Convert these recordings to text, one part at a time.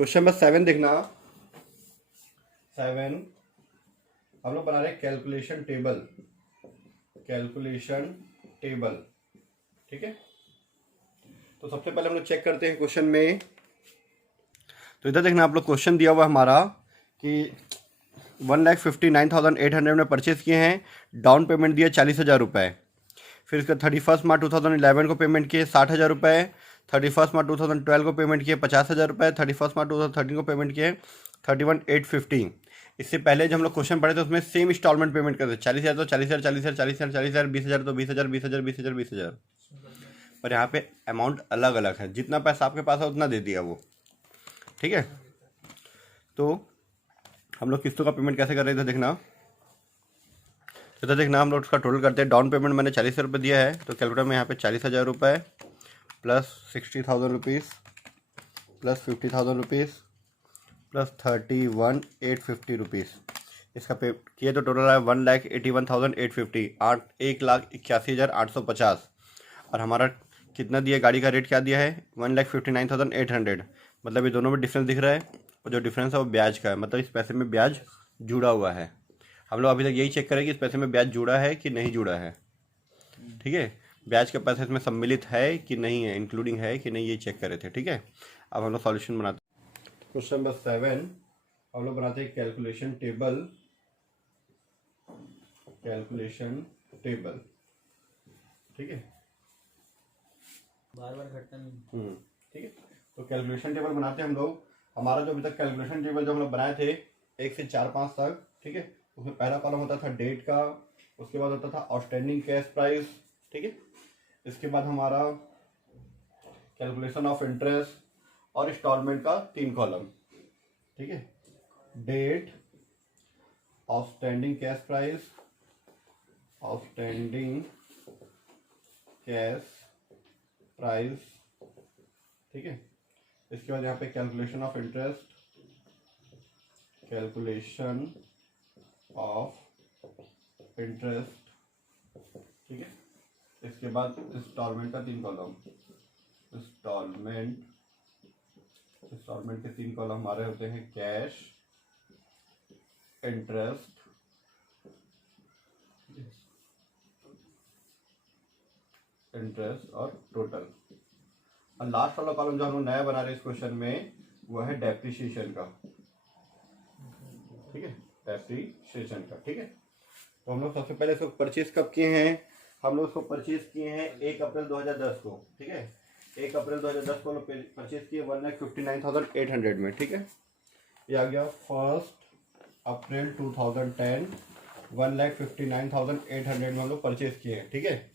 Question number 7 देखना। 7 हम लोग बना रहे हैं कैलकुलेशन टेबल। ठीक है, तो सबसे पहले हम लोग चेक करते हैं क्वेश्चन में। तो इधर देखना, आप लोग क्वेश्चन दिया हुआ हमारा कि 1,59,800 में परचेज किए हैं, डाउन पेमेंट दिया 40,000 रुपये। फिर इसका 31 मार्च 2011 को पेमेंट किए 60,000 रुपये, 31 मार्च 2012 को पेमेंट किए 50,000 रुपये, 31 मार्च 2013 को पेमेंट किए 31,850। इससे पहले जो हम लोग क्वेश्चन पढ़े थे उसमें सेम इंस्टॉलमेंट पेमेंट करते, 40,000 तो 40,000, 40,000, 40,000, 40,000, 20,000 तो 20,000, 20,000, 20,000, 20,000। पर यहाँ पे अमाउंट अलग अलग है, जितना पैसा आपके पास है उतना दे दिया वो। ठीक है, तो हम लोग किस्तों का पेमेंट कैसे कर रहे थे देखना। तो देखना, हम लोग उसका टोटल करते हैं। डाउन पेमेंट मैंने 40,000 रुपये दिया है, तो कैलकुलेटर में यहाँ पे 40,000 रुपये plus 60,000 rupees plus 50,000 rupees plus 31,850 rupees इसका पे किए, तो टोटल है 1,81,850, 1,81,850। और हमारा कितना दिया, गाड़ी का रेट क्या दिया है 1,59,800। मतलब ये दोनों में डिफरेंस दिख रहा है, और जो डिफरेंस है वो ब्याज का है, मतलब इस पैसे में ब्याज जुड़ा हुआ है। हम लोग अभी तक यही चेक करें कि इस पैसे में ब्याज जुड़ा है कि नहीं जुड़ा है। ठीक है, ब्याज का पैसा इसमें सम्मिलित है कि नहीं है, इंक्लूडिंग है कि नहीं, ये चेक करे थे। ठीक है, अब हम लोग सॉल्यूशन बनाते हैं। क्वेश्चन नंबर 7 हम लोग बनाते हैं कैलकुलेशन टेबल। ठीक है, बार बार घटता नहीं। ठीक है, तो कैलकुलेशन टेबल बनाते हैं हम लोग। हमारा जो अभी तक कैलकुलेशन टेबल जो हम लोग बनाए थे 1 से 4 5 तक, ठीक है, उसमें पहला कॉलम होता था डेट का, उसके बाद होता था आउटस्टैंडिंग कैश प्राइस। ठीक है, इसके बाद हमारा कैलकुलेशन ऑफ इंटरेस्ट और इंस्टॉलमेंट का 3 कॉलम। ठीक है, date, outstanding cash price, outstanding cash price. ठीक है, इसके बाद यहाँ पे कैलकुलेशन ऑफ इंटरेस्ट, ठीक है, इसके बाद इंस्टॉलमेंट का 3 कॉलम। इंस्टॉलमेंट के 3 कॉलम हमारे होते हैं कैश, इंटरेस्ट, और टोटल। और लास्ट वाला कॉलम जो हम लोग नया बना रहे हैं इस क्वेश्चन में वो है डेप्रिसिएशन का। ठीक है, डेप्रिसिएशन का। ठीक है, तो हम लोग सबसे पहले इसको परचेज कब किए हैं, हम लोग इसको परचेज किए हैं 1 अप्रैल 2010 को। ठीक है, 1 अप्रैल 2010 को हम लोग परचेज किए 1,59,800 में। ठीक है, ये आ गया 1 अप्रैल 2010, 1,59,800 में हम लोग परचेज किए हैं। ठीक है,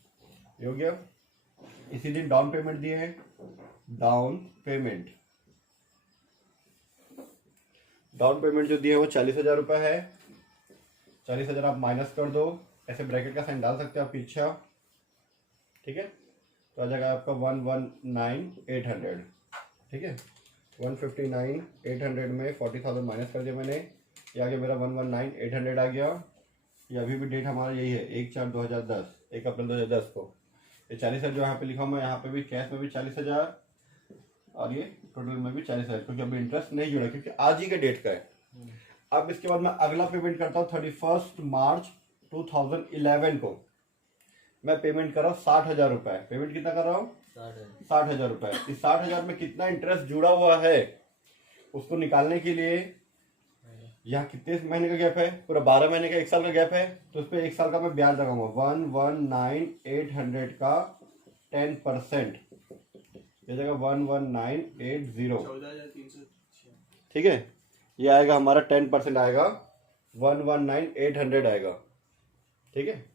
ये हो गया। इसी दिन डाउन पेमेंट दिए हैं। डाउन पेमेंट जो दिए है वो 40,000 रुपये है। 40,000 आप माइनस कर दो, ऐसे ब्रैकेट का साइन डाल सकते हैं आपकी इच्छा। ठीक है, तो आ जाएगा आपका 119,800। ठीक है, 159,800 में 40,000 माइनस कर दिया मैंने, ये आ गया मेरा 119,800 आ गया। ये अभी भी डेट हमारा यही है 1/4/2010, 1 अप्रैल 2010 को। ये 40,000 जो यहाँ पे लिखा हुआ है, यहाँ पे भी कैश में भी 40,000 और ये टोटल में भी 40,000, क्योंकि अभी इंटरेस्ट नहीं जुड़ा क्योंकि आज ही के डेट का है। अब इसके बाद मैं अगला पेमेंट करता हूँ 31 मार्च 2011 को। मैं पेमेंट कर रहा हूँ 60,000 रुपये। पेमेंट कितना कर रहा हूँ 60,000 रुपये। इस 60,000 में कितना इंटरेस्ट जुड़ा हुआ है उसको निकालने के लिए यहाँ कितने महीने का गैप है, पूरा 12 महीने का, 1 साल का गैप है, तो उस पर 1 साल का मैं ब्याज लगाऊंगा 119,800 का 10%, ये जगह 119,80। ठीक है, ये आएगा हमारा 10% आएगा, 119,800 आएगा। ठीक है,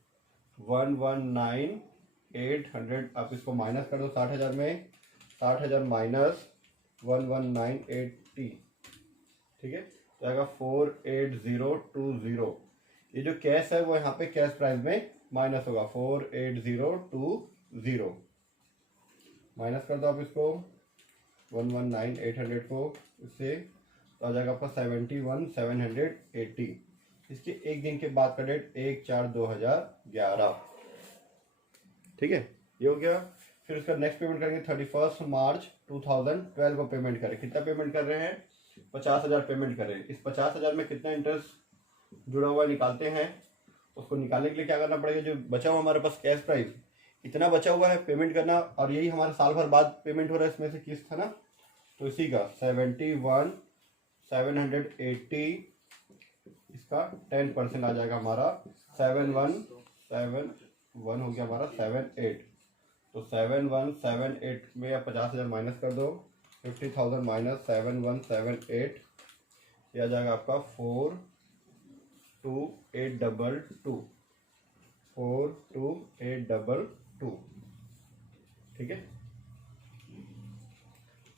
119,800 आप इसको माइनस कर दो 60,000 में, 60,000 माइनस 119,80। ठीक है, तो आएगा 48020। ये जो कैश है वो यहाँ पे कैश प्राइस में माइनस होगा, 48020 माइनस कर दो आप इसको 119,800 को इससे, तो आ जाएगा आपका 71,780। इसके 1 दिन के बाद का डेट 1/4/2011। ठीक है, ये हो गया। फिर उसका नेक्स्ट पेमेंट करेंगे 31 मार्च 2012 को पेमेंट करें। कितना पेमेंट कर रहे हैं 50,000 पेमेंट करें। इस 50,000 में कितना इंटरेस्ट जुड़ा हुआ है निकालते हैं। उसको निकालने के लिए क्या करना पड़ेगा, जो बचा हुआ हमारे पास कैश प्राइस इतना बचा हुआ है पेमेंट करना, और यही हमारा साल भर बाद पेमेंट हो रहा है, इसमें से किस्त है ना, तो इसी का 71,780 इसका 10% आ जाएगा हमारा 7171 हो गया हमारा 78। तो 7178 में आप 50,000 माइनस कर दो, 50,000 माइनस 7178 ये आ जाएगा आपका 42822 42822। ठीक है,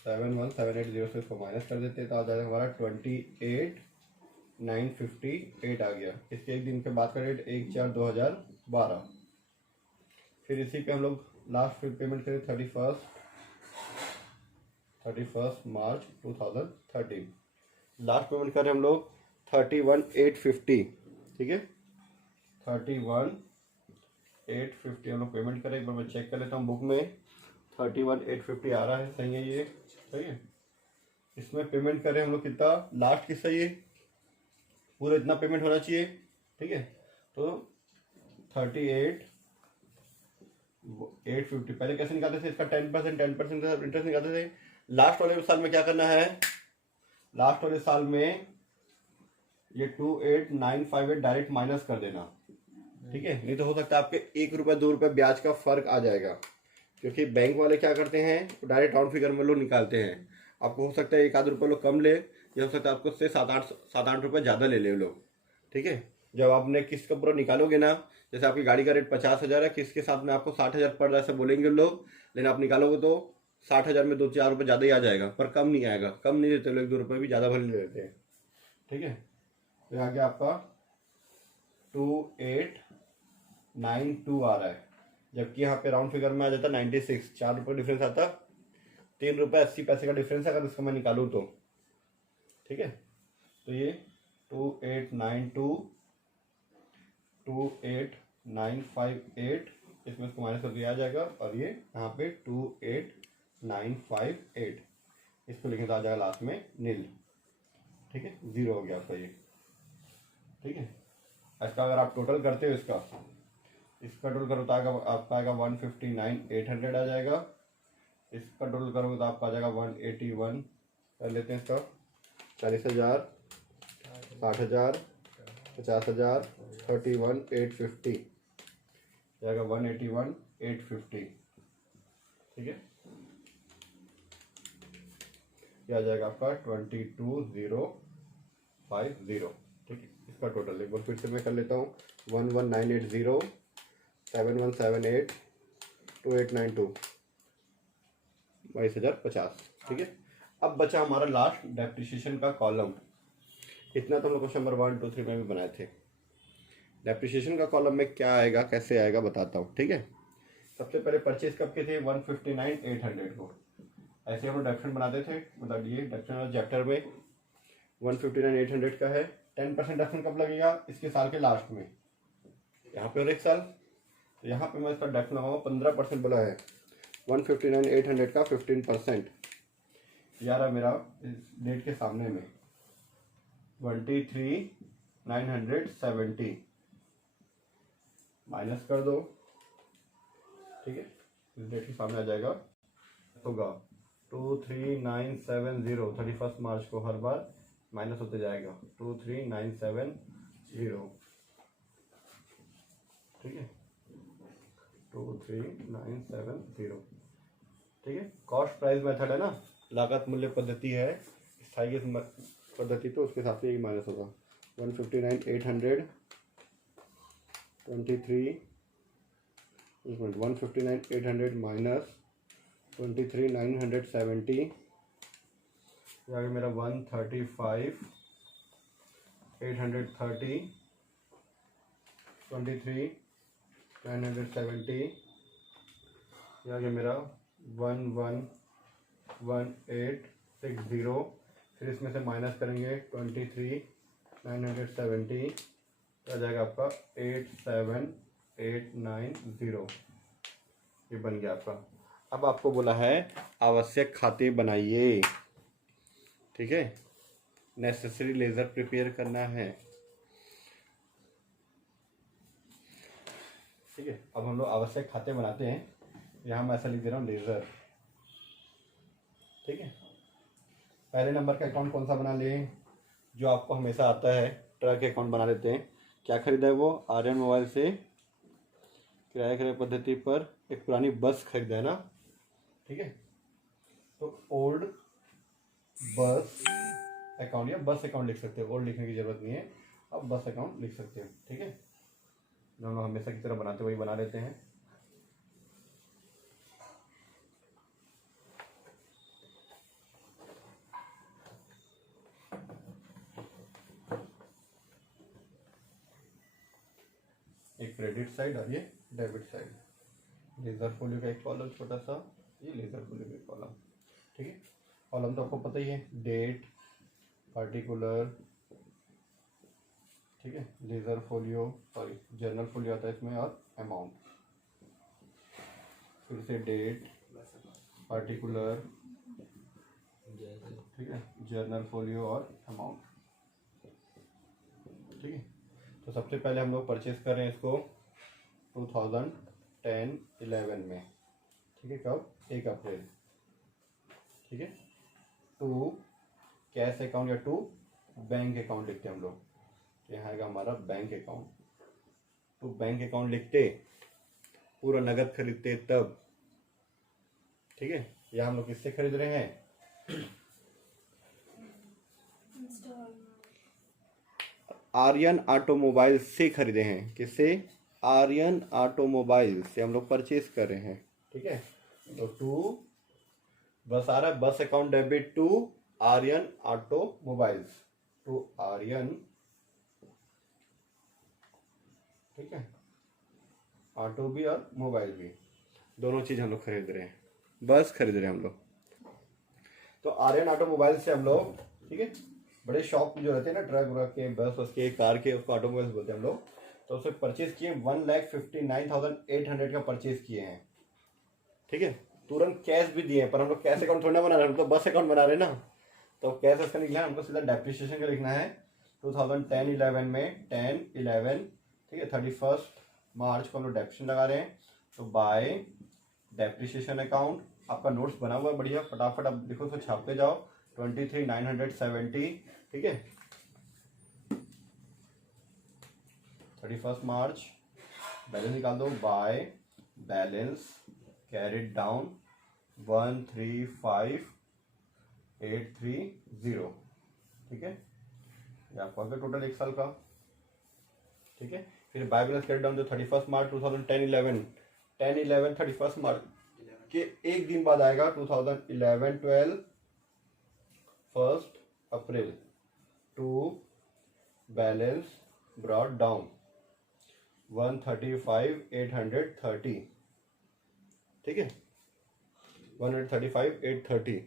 71780 से इसको माइनस कर देते हैं तो आ जाएगा हमारा 28,958 आ गया। इसके एक दिन के बाद का डेट 1/4/2012। फिर इसी पे हम लोग लास्ट फिर पेमेंट करें 31 मार्च 2013। लास्ट पेमेंट करें हम लोग 31,850। ठीक है, 31,850 हम लोग पेमेंट करें। एक बार मैं चेक कर लेता हूँ बुक में, 31,850 आ रहा है, सही है ये, सही है। इसमें पेमेंट करें हम लोग कितना, लास्ट कितना ये पूरा इतना पेमेंट होना चाहिए। ठीक है, तो 38,850 पहले कैसे निकालते थे, इसका 10% का इंटरेस्ट निकालते थे। लास्ट वाले साल में क्या करना है, लास्ट वाले साल में ये 28,958 डायरेक्ट माइनस कर देना। ठीक है, नहीं तो हो सकता है आपके 1 रुपये 2 रुपये ब्याज का फर्क आ जाएगा, क्योंकि बैंक वाले क्या करते हैं डायरेक्ट राउंड फिगर में लोग निकालते हैं। आपको हो सकता है 1 आध रुपये लोग कम ले, या हो सकता है आपको से 7-8 रुपये ज़्यादा ले लोग। ठीक है, जब आपने किस्त का पूरा निकालोगे ना, जैसे आपकी गाड़ी का रेट 50,000 है, किस्त के साथ में आपको 60,000 पड़ रहा है ऐसा बोलेंगे लोग, लेकिन आप निकालोगे तो 60,000 में 2-4 रुपये ज़्यादा ही आ जाएगा, पर कम नहीं आएगा, कम नहीं देते लोग, 2 रुपये भी ज़्यादा भले ले लेते हैं। ठीक है, तो यहाँ गया आपका 2892 आ रहा है, जबकि यहाँ पे राउंड फिगर में आ जाता 96, 4 रुपये डिफरेंस आता, 3 रुपये 80 पैसे का डिफरेंस है अगर इसको मैं निकालूँ तो। ठीक है, तो ये 2892 इसमें इसको माइनस करके आ जाएगा, और ये यहाँ पे 28,958 इसको लिखे तो आ जाएगा लास्ट में नील। ठीक है, 0 हो गया आपका ये। ठीक है, इसका अगर आप टोटल करते हो इसका टोटल करो तो आपका आएगा 159,800 आ जाएगा। इसका टोटल करोगे तो आपका आ जाएगा 181 कर लेते हैं इसका, 40,000, 60,000, 50,000, 31,850 जाएगा 181,850। ठीक है, यह आ जाएगा आपका 22,050। ठीक है, इसका टोटल एक बार फिर से मैं कर लेता हूँ, 11,980, 7,178, 2,892, 22,050। ठीक है, अब बचा हमारा लास्ट डेप्रिसिएशन का कॉलम। इतना तो हम लोग क्वेश्चन नंबर 1, 2, 3 में भी बनाए थे। डेप्रिसिएशन का कॉलम में क्या आएगा, कैसे आएगा बताता हूँ। ठीक है, सबसे पहले परचेज कब के थे, 159,800 को ऐसे हम लोग डेप्शन बनाते थे, मतलब ये डेप्शन चैप्टर में 159,800 का है। 10% डेप्शन कब लगेगा, इसके साल के लास्ट में, यहाँ पे और एक साल, तो यहाँ पे मैं इसका डेप्शन लगाऊंगा 15% बोला है, 159,800 का 15% यार मेरा डेट के सामने में 23,970 माइनस कर दो। ठीक है, इस डेट के सामने आ जाएगा, होगा 23,970 31 मार्च को हर बार माइनस होते जाएगा 23,970। ठीक है, 23,970। ठीक है, कॉस्ट प्राइस मेथड है ना, लागत मूल्य पद्धति है, स्थायी पद्धति, तो उसके हिसाब से यही माइनस होगा। 159,800 159,800 माइनस 23,970 यानी मेरा 135,830 23,970 यानी मेरा 11,1860। फिर इसमें से माइनस करेंगे 23,970 तो आ जाएगा आपका 87,890। ये बन गया आपका। अब आपको बोला है आवश्यक खाते बनाइए। ठीक है, नेसेसरी लेज़र प्रिपेयर करना है। ठीक है, अब हम लोग आवश्यक खाते बनाते हैं। यहाँ मैं ऐसा लिख दे रहा हूँ लेज़र। ठीक है, पहले नंबर का अकाउंट कौन सा बना लें? जो आपको हमेशा आता है, ट्रक अकाउंट बना लेते हैं। क्या खरीदा है वो? आर्यन मोबाइल से किराया क्रय पद्धति पर एक पुरानी बस खरीदा है ना। ठीक है, तो ओल्ड बस अकाउंट या बस अकाउंट लिख सकते हो। ओल्ड लिखने की जरूरत नहीं है, आप बस अकाउंट लिख सकते हो। ठीक है, दोनों हमेशा की तरह बनाते वही बना लेते हैं। एक क्रेडिट साइड और ये डेबिट साइड। लेजर फोलियो का एक कॉलम छोटा सा, ये लेजर फोलियो का एक कॉलम। ठीक है, कॉलम तो आपको पता ही है, डेट, पार्टिकुलर। ठीक है, ledger folio, sorry journal folio आता है इसमें, और अमाउंट। फिर से डेट, पार्टिकुलर, ठीक है, जर्नल फोलियो और अमाउंट। ठीक है, तो सबसे पहले हम लोग परचेस कर रहे हैं इसको 2010-11 में। ठीक है, कब? 1 अप्रैल। ठीक है, टू कैश अकाउंट या टू बैंक अकाउंट लिखते हैं हम लोग। तो यहाँ आएगा हमारा बैंक अकाउंट। तो बैंक अकाउंट लिखते, पूरा नगद खरीदते तब। ठीक है, यहाँ हम लोग किससे खरीद रहे हैं? आर्यन ऑटोमोबाइल से खरीदे हैं। किससे? आर्यन ऑटोमोबाइल से हम लोग परचेज कर रहे हैं। ठीक है, तो टू बस आ रहा है, बस account debit to Aryan automobiles, to Aryan. ठीक है, ऑटो भी और मोबाइल भी, दोनों चीज हम लोग खरीद रहे हैं, बस खरीद रहे हैं हम लोग। तो आर्यन ऑटोमोबाइल से हम लोग, ठीक है, बड़े शॉप जो रहते हैं ना, ट्रक व्रक के, बस उसके, कार के, उसको ऑटोमोबाइल्स बोलते हैं हम लोग। तो उससे परचेज किए 1,59,800 का परचेज किए हैं। ठीक है, तुरंत कैश भी दिए हैं, पर हम लोग कैश अकाउंट थोड़ा ना बना रहे हैं, हम तो बस अकाउंट बना रहे हैं ना। तो कैश उसका लिखना है, हमको सीधा डेप्रिसिएशन का लिखना है। 2010-11 में 10-11, ठीक है, 31 मार्च को हम लोग डेप्रिसिएशन लगा रहे हैं। तो बाय डेप्रिसिएशन अकाउंट, आपका नोट्स बना हुआ है बढ़िया, फटाफट आप लिखो, उसको छापते जाओ। 23,970, ठीक है, 31 मार्च बैलेंस निकाल दो। By balance carried down 135,830। ठीक है, ये आपको आगे टोटल 1 साल का। ठीक है, फिर बाय बैलेंस कैरिड डाउन जो 31 मार्च 2010-11, 10-11 31 मार्च के एक दिन बाद आएगा 2011-12 1 अप्रैल, टू बैलेंस ब्रॉट डाउन 135,830। ठीक है, 135,830।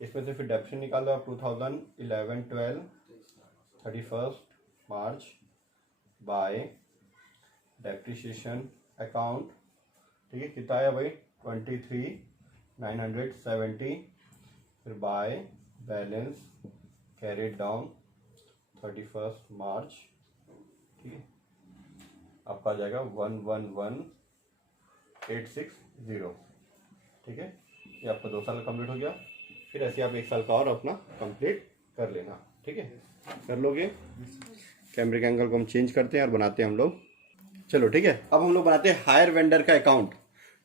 इसमें से फिर डेप्शन निकालो आप 2011-12 31 मार्च बाय डेप्रिसिएशन अकाउंट। ठीक है, कितना आया भाई? 23,970। फिर by balance carried down 31 March. ठीक है, आपका आ जाएगा 111,860। ठीक है, ये आपका 2 साल कंप्लीट हो गया। फिर ऐसे आप 1 साल का और अपना कंप्लीट कर लेना। ठीक है, कर लोगे? कैमरे के एंगल को हम चेंज करते हैं और बनाते हैं हम लोग। चलो ठीक है, अब हम लोग बनाते हैं हायर वेंडर का अकाउंट।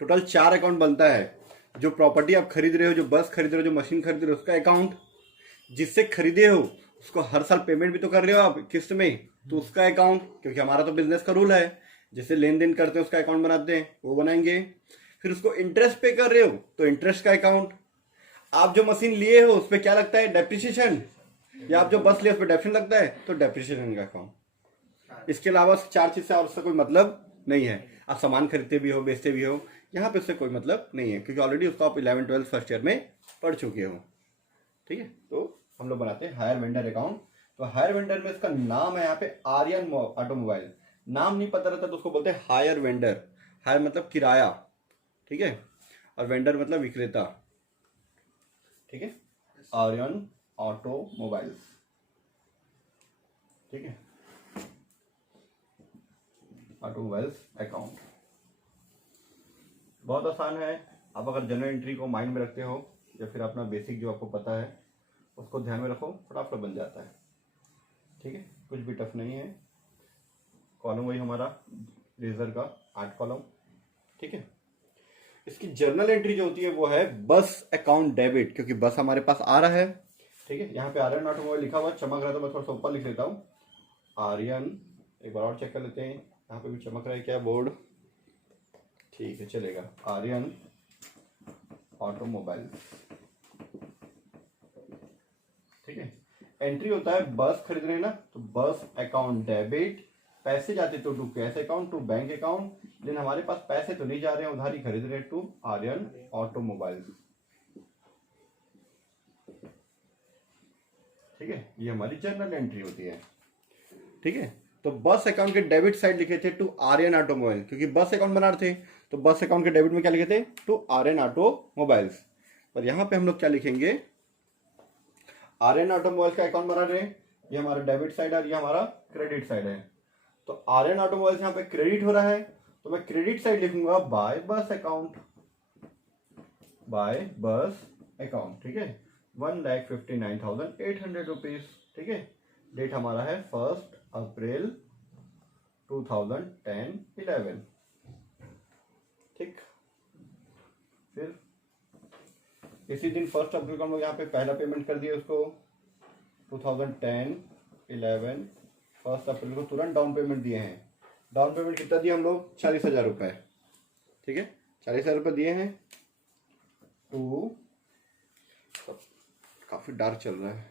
टोटल 4 अकाउंट बनता है। जो प्रॉपर्टी आप खरीद रहे हो, जो बस खरीद रहे हो, जो मशीन खरीद रहे हो, उसका अकाउंट। जिससे खरीदे हो उसको हर साल पेमेंट भी तो कर रहे हो आप किस्त में, तो उसका अकाउंट। क्योंकि हमारा तो बिजनेस का रूल है, जिससे लेन देन करते हैं उसका अकाउंट बनाते हैं, वो बनाएंगे। फिर उसको इंटरेस्ट पे कर रहे हो तो इंटरेस्ट का अकाउंट। आप जो मशीन लिए हो उस पर क्या लगता है? डेप्रिसिएशन। या आप जो बस लिए उस पर डेप्रिसिएशन लगता है, तो डेप्रिसिएशन का अकाउंट। इसके अलावा 4 चीज से और उससे कोई मतलब नहीं है। आप सामान खरीदते भी हो, बेचते भी हो, यहाँ पे उससे कोई मतलब नहीं है, क्योंकि ऑलरेडी उसको आप 11-12 फर्स्ट ईयर में पढ़ चुके हो। ठीक है, तो हम लोग बनाते हैं हायर वेंडर अकाउंट। तो हायर वेंडर में इसका नाम है यहाँ पे आर्यन ऑटोमोबाइल। नाम नहीं पता रहता तो उसको बोलते हैं हायर वेंडर। हायर मतलब किराया, ठीक है, और वेंडर मतलब विक्रेता। ठीक है, आर्यन ऑटोमोबाइल्स। ठीक है, ऑटोमोबाइल्स अकाउंट बहुत आसान है। आप अगर जनरल एंट्री को माइंड में रखते हो या फिर अपना बेसिक जो आपको पता है उसको ध्यान में रखो, फटाफट बन जाता है। ठीक है, कुछ भी टफ नहीं है। कॉलम वही हमारा रेजर का 8 कॉलम। ठीक है, इसकी जर्नल एंट्री जो होती है वो है बस अकाउंट डेबिट, क्योंकि बस हमारे पास आ रहा है। ठीक है, यहाँ पे आर्यन ऑटोमोबाइल लिखा हुआ चमक रहा है तो मैं थोड़ा सा ऊपर लिख लेता हूँ आर्यन। एक बार और चेक कर लेते हैं, यहाँ पे भी चमक रहा है क्या बोर्ड? ठीक है, चलेगा। आर्यन ऑटोमोबाइल। ठीक है, एंट्री होता है बस खरीद रहे हैं ना, तो बस अकाउंट डेबिट, पैसे जाते तो to cash account, to bank account, लेकिन हमारे पास पैसे तो नहीं जा रहे हैं, उधार ही खरीद रहे हैं, टू आर्यन ऑटोमोबाइल। ठीक है, ये हमारी जर्नल एंट्री होती है। ठीक है, तो बस अकाउंट के डेबिट साइड लिखे थे टू आर्यन ऑटोमोबाइल, क्योंकि बस अकाउंट बना रहे थे, तो बस अकाउंट के डेबिट में क्या लिखे थे? To Aryan automobiles. पर यहां पे हम लोग क्या लिखेंगे? आर्यन ऑटोमोबाइल्स का अकाउंट बना रहे हैं, ये हमारा डेबिट साइड है और ये हमारा क्रेडिट साइड है। तो आर्यन ऑटोमोबाइल्स यहाँ पे क्रेडिट हो रहा है, तो मैं क्रेडिट साइड लिखूंगा बाय बस अकाउंट, बाय बस अकाउंट। ठीक है, 1,59,800 रुपीज। ठीक है, डेट हमारा है 1 अप्रैल 2010-11। ठीक, फिर इसी दिन 1 अप्रैल को हम लोग यहाँ पे पहला पेमेंट कर दिया उसको 2010-11। 1 अप्रैल को तुरंत डाउन पेमेंट दिए हैं। डाउन पेमेंट कितना दिया हम लोग? 40,000 रुपए। ठीक है, 40,000 रुपए दिए हैं टू, काफी डार्क चल रहा है,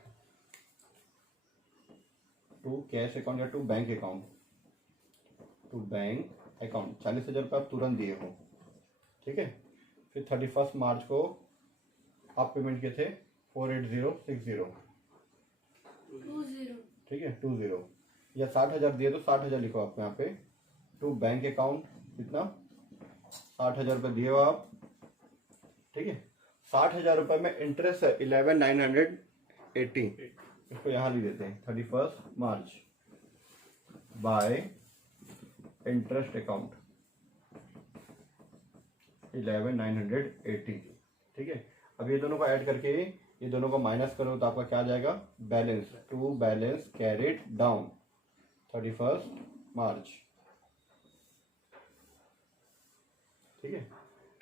टू कैश अकाउंट या to bank account, to bank account 40,000 रुपये आप तुरंत दिए हो। ठीक है, फिर 31 मार्च को आप पेमेंट किए थे 48060। ठीक है, 20 या 60,000 दिए तो 60,000 लिखो आप यहाँ पे। टू बैंक अकाउंट कितना? 60,000 रुपये दिए हो आप। ठीक है, 60,000 रुपये में इंटरेस्ट है 11,980, इसको यहाँ लिख देते हैं 31 मार्च बाय इंटरेस्ट अकाउंट 11,980। ठीक है, अब ये दोनों को ऐड करके ये दोनों को माइनस करो तो आपका क्या आ जाएगा? Balance, to balance carried down 31 March. ठीक है,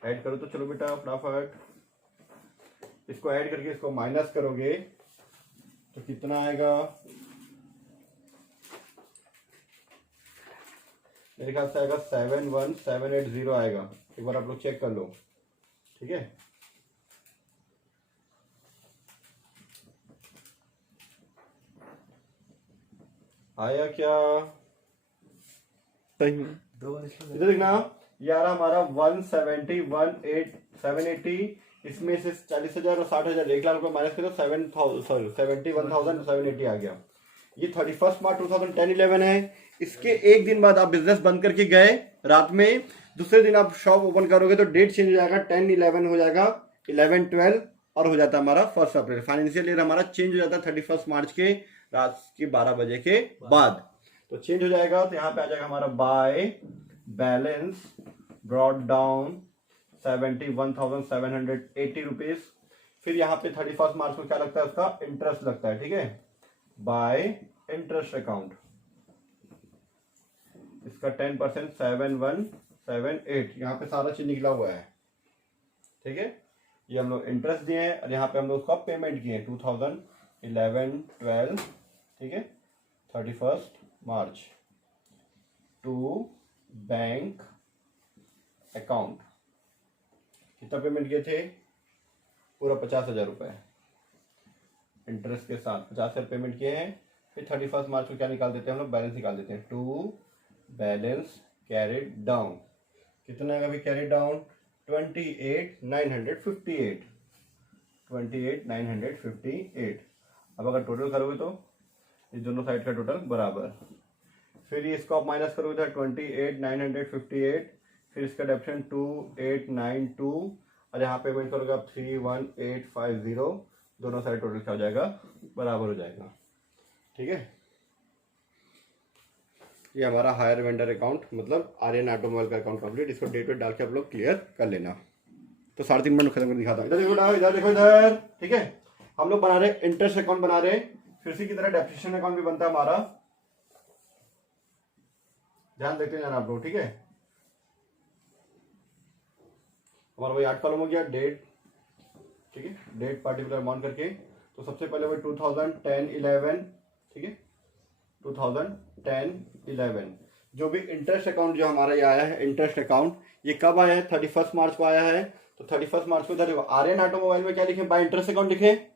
ऐड करो तो चलो बेटा फटाफट, इसको ऐड करके इसको माइनस करोगे तो कितना आएगा? मेरे ख्याल से आएगा 71780 आएगा। एक बार आप लोग चेक कर लो। ठीक है, आया क्या? सही है, इधर देखना, ये आ रहा हमारा 171,780, इसमें से 40,000 और 60,000 1 लाख रुपए माइनस करो 71,780 आ गया। ये 31 मार्च 2010-11 है। इसके एक दिन बाद आप बिजनेस बंद करके गए रात में, दूसरे दिन आप शॉप ओपन करोगे तो डेट चेंज हो जाएगा, 10-11 हो जाएगा, 11-12 और हो जाता है हमारा 1 अप्रैल। फाइनेंशियल ईयर हमारा चेंज हो जाता है 31 मार्च के रात के 12 बजे के बाद। तो चेंज हो जाएगा, तो यहाँ पे आ जाएगा हमारा by balance brought down 71,780 rupees. फिर यहाँ पे 31 मार्च को क्या लगता है? उसका इंटरेस्ट लगता है। ठीक है, बाय इंटरेस्ट अकाउंट, इसका 10% 7178, यहाँ पे सारा चीज निकला हुआ है। ठीक है, ये हम लोग इंटरेस्ट दिए हैं और यहाँ पे हम लोग उसका पेमेंट किए 2011-12। ठीक है, 31 मार्च टू बैंक अकाउंट कितना पेमेंट किए थे? पूरा 50,000 रुपए इंटरेस्ट के साथ 50,000 पेमेंट किए हैं। फिर 31 मार्च को क्या निकाल देते हैं हम लोग? बैलेंस निकाल देते हैं, टू बैलेंस कैरिड डाउन। कितना है अभी कैरिड डाउन? 28,958, 28,958। अब अगर टोटल करोगे तो ये दोनों साइड का टोटल बराबर। फिर इसको आप माइनस करोगे तो 28,958, फिर इसका डेप्शन 2892 और यहाँ पेमेंट करोगे आप 31850। दोनों साइड टोटल क्या हो जाएगा? बराबर हो जाएगा। ठीक है, ये हमारा हायर वेंडर अकाउंट मतलब आर्यन ऑटोमोबाइल का अकाउंट कंप्लीट। इसको डेट डाल के आप लोग क्लियर कर लेना। तो 3.5 मिनट खत्म कर दिखाता हूँ। इधर देखो इधर देखो इधर, ठीक है। हम लोग बना रहे इंटरेस्ट अकाउंट बना रहे, फिर इसी की तरह डेप्रिसिएशन अकाउंट भी बनता है हमारा। ध्यान देते जाना आप लोग, ठीक है। हमारा वही 8 कॉलम हो गया, डेट, ठीक है, डेट पार्टिकुलर अमाउंट करके। तो सबसे पहले वही 2010-11, ठीक है, 2010-11 जो भी इंटरेस्ट अकाउंट जो हमारा ये आया है, इंटरेस्ट अकाउंट ये कब आया है? 31 मार्च को आया है। तो 31 मार्च को इधर देखो, आर्यन ऑटोमोबाइल में क्या लिखे? बाय इंटरेस्ट अकाउंट लिखे।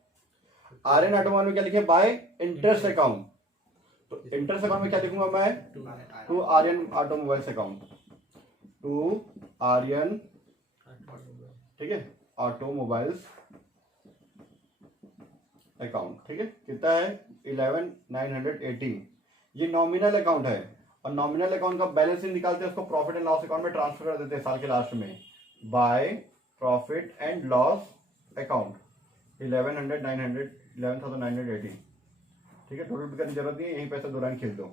आर्यन ऑटोमोबाइल में क्या लिखे? By interest account. तो इंटरेस्ट अकाउंट में क्या लिखूंगा मैं? To Aryan automobiles account, to Aryan, ठीक है, ऑटोमोबाइल्स अकाउंट, ठीक है। कितना है? 11,918। ये नॉमिनल अकाउंट है और नॉमिनल अकाउंट का बैलेंस निकालते हैं, उसको प्रॉफिट एंड लॉस अकाउंट में ट्रांसफर कर देते हैं साल के लास्ट में by profit and loss account. 11,918, ठीक है। टोटल करने की जरूरत नहीं है, यही पैसा दौरान खींच दो।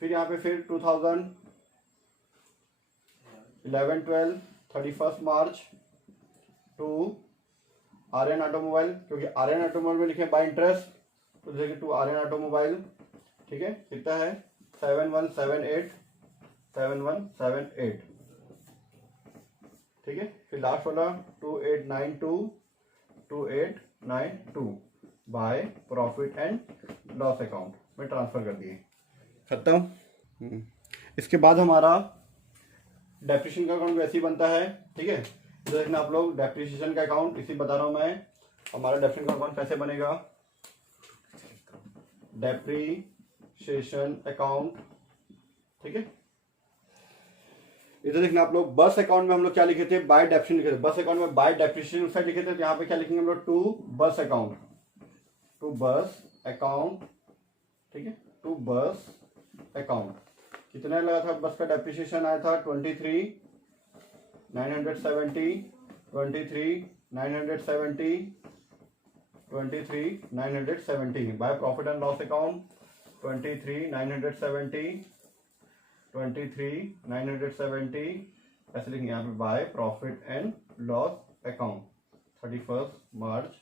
फिर यहाँ पे फिर 2011-12 31 मार्च टू आर्यन ऑटोमोबाइल, क्योंकि आर्यन ऑटोमोबाइल में लिखे बाय इंटरेस्ट, तो जैसे टू आर्यन ऑटोमोबाइल, ठीक है। कितना है? 7178, ठीक है। फिर लास्ट वाला 2892 by profit and loss account में ट्रांसफर कर दिए। खत्म। इसके बाद हमारा डेप्रिसिएशन का अकाउंट वैसे ही बनता है, ठीक है। तो देखना आप लोग, डेप्रिसिएशन का अकाउंट इसी बता रहा हूं मैं। हमारा डेप्रिसिएशन का अकाउंट कैसे बनेगा? डेप्रिसिएशन अकाउंट, ठीक है। इधर देखना आप लोग, बस अकाउंट में हम लोग क्या लिखे थे? बाय डेप्रिसिएशन लिखे थे। बस अकाउंट में बाय डेप्रिसिएशन उस साइड लिखे थे, तो यहाँ पे क्या लिखेंगे हम लोग? टू बस अकाउंट, टू बस अकाउंट, ठीक है, टू बस अकाउंट। कितना लगा था बस का डेप्रिसिएशन? आया था 23,970, 23,970 by profit and loss account 23,970 ऐसे लिखेंगे यहाँ पे by profit and loss account 31 मार्च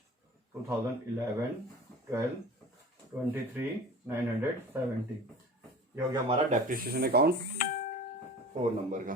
2011-12 23,970। ये हो गया हमारा डेप्रिसिएशन अकाउंट 4 नंबर का।